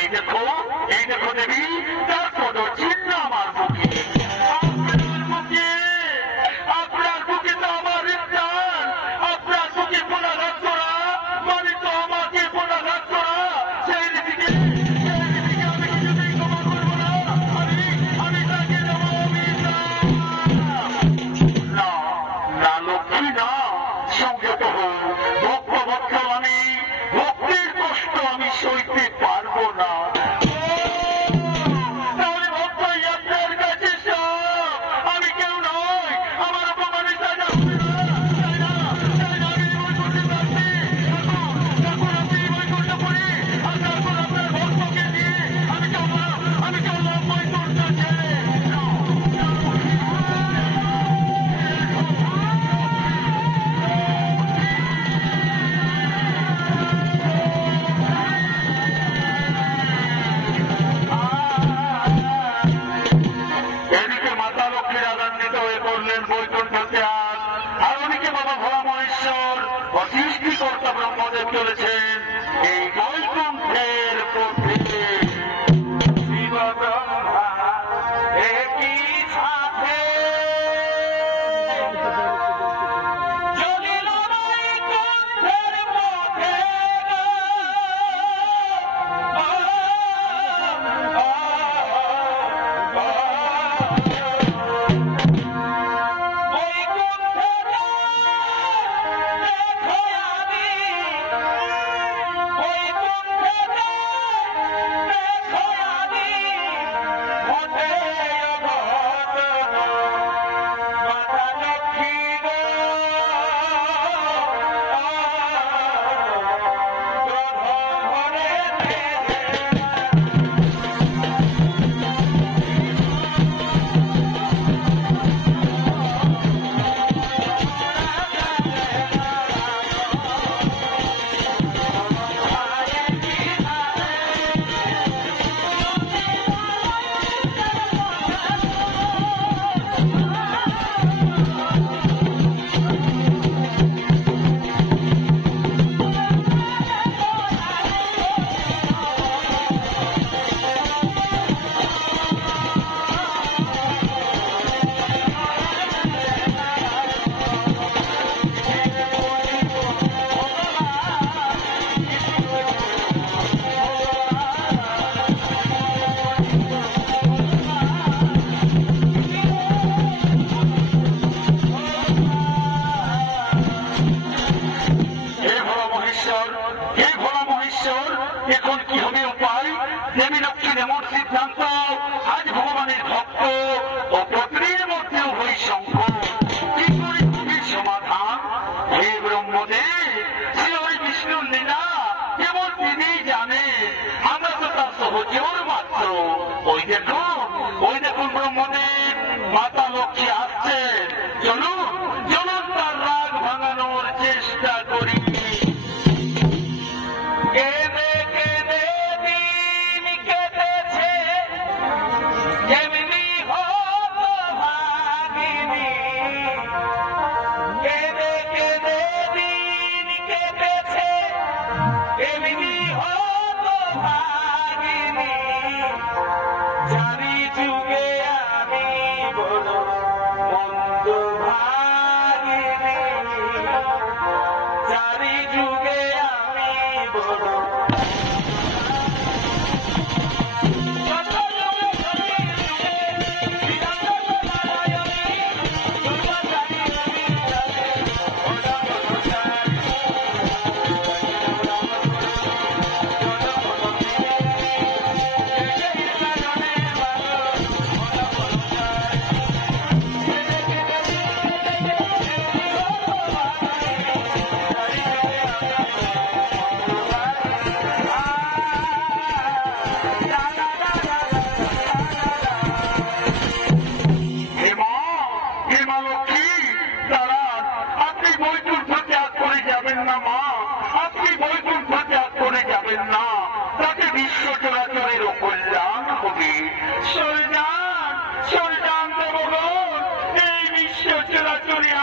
এই দেখো দেবী, তার পদ চিহ্ন আমার বুকে। আপনার বুকে তো আমার স্থান, আপনার বুকে পোড়াঘাত করা মানে তো আমাকে পোড়াঘাত করা। সেই দিকে আমি কিছুতেই ক্ষমা করবো না। আমি তাকে না না লক্ষ্মী না, সংযত হোক। ভক্ত আমি ভক্তির কষ্ট আমি সইতে পারবো না। তাহলে ভক্ত আপনার কাছে সব, আমি কেউ নয়। আমার অপমানে সাজা হবে না। আমি বই করতে পারছি। তারপর আপনি বই করতে পারি, আর তারপর আপনার ভক্তকে দিয়ে আমি চললাম বই করতে ছেড়ে। এদিকে মাতা লক্ষ্মীর আনন্দিত হয়ে পড়লেন বৈকুণ্ঠ ত্যাগ, আর ওদিকে বাবা ভোলা মহেশ্বর ও সৃষ্টিকর্তা ব্রহ্মদেব চলেছেন এই বৈকুণ্ঠের পথে। শিব ব্রহ্মা একই সাথে চলিল বৈকুণ্ঠের পথে। এখন কি হবে উপায়? দেবী লক্ষ্মীর এমন সিদ্ধান্ত, আজ ভগবানের ভক্ত ও পত্নীর মধ্যে উভয় সংকট। কি করে খুবই সমাধান? হে ব্রহ্মদেব, শ্রী হরি বিষ্ণুর লীলা কেবল তিনি জানে, আমরা তো তার সহচর মাত্র। ওই দেখুন ব্রহ্মদেব, মাতা লক্ষ্মী আসছেন। চলুন তার রাগ ভাঙানোর চেষ্টা করি।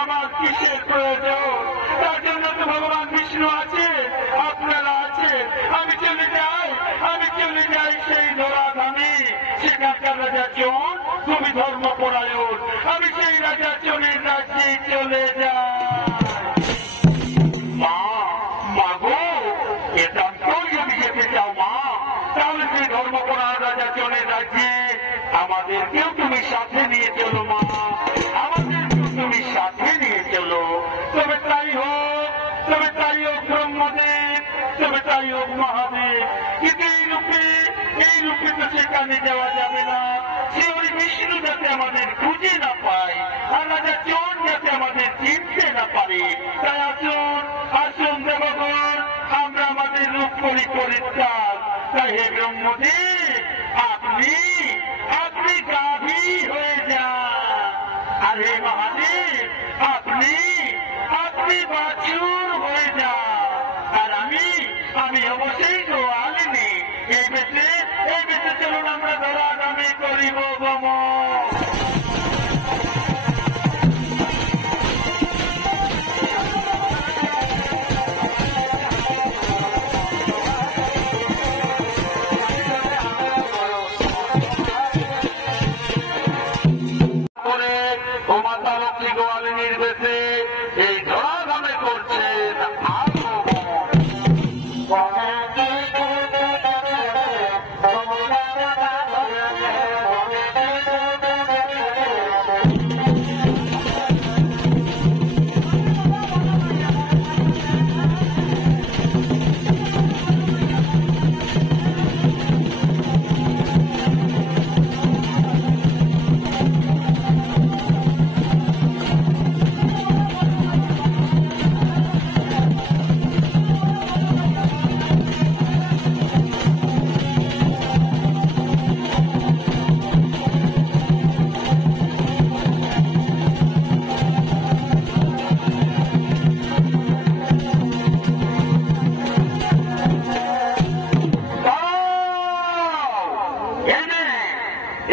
আমার কিসের প্রয়োজন? তার জন্য তো ভগবান বিষ্ণু আছে, আপনারা আছে। আমি চলে যাই, আমি চলে যাই সেই ধরাধামে, সেখানকার রাজা চন তুমি ধর্মপরায়ণ, আমি সেই রাজা চনের রাজ্যে চলে যাই। মা, মাগো, একান্তই যদি যেতে চাও মা, তাহলে সেই ধর্মপরায়ণ রাজা চনের রাজ্যে আমাদেরকেও তুমি সাথে নিয়ে চলো মা, আমাদেরকেও তুমি সাথে নিয়ে চলো। তবে তাই হোক, তবে তাই হোক ব্রহ্মদেব, তবে তাই হোক মহাদেব। কিন্তু এই রূপে তো সেখানে যাওয়া যাবে না। সে ওই বিষ্ণু যাতে আমাদের খুঁজে না পায়, আর রাজা চোর যাতে আমাদের চিনতে না পারে। তাই আসুন, আসুন দেবগণ, আমরা আমাদের রূপ করি পরিত্যাগ। তাই হে ব্রহ্মদেব, আপনি গাভী হয়ে যান, আর হে মহাদেব আপনি বাছুর হয়ে যান, আর আমি অবশ্যই গোয়ালিনী। এই বেশে চলুন আমরা ধরাধামে করিব গমন। ও মাতা লক্ষ্মী গোয়ালিনীর বেশে এই ধরাধামে করছেন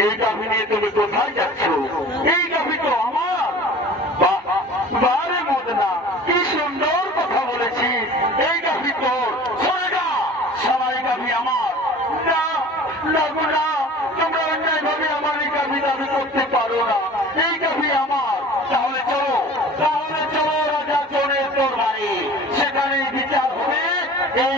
এই গাভী নিয়ে তুমি কোথায় যাচ্ছ? এই গাভী তো আমার। বারে মদনা, কি সুন্দর কথা বলেছিস। এই গাভী তোর, সবাই গাভী আমার। না, তোমরা অন্যায় ভাবে আমার এই গাভী দাবি করতে পারো না। এই গাভী আমার। তাহলে চলো রাজা চোরের তোর বাড়ি, সেখানে বিচার হবে। এই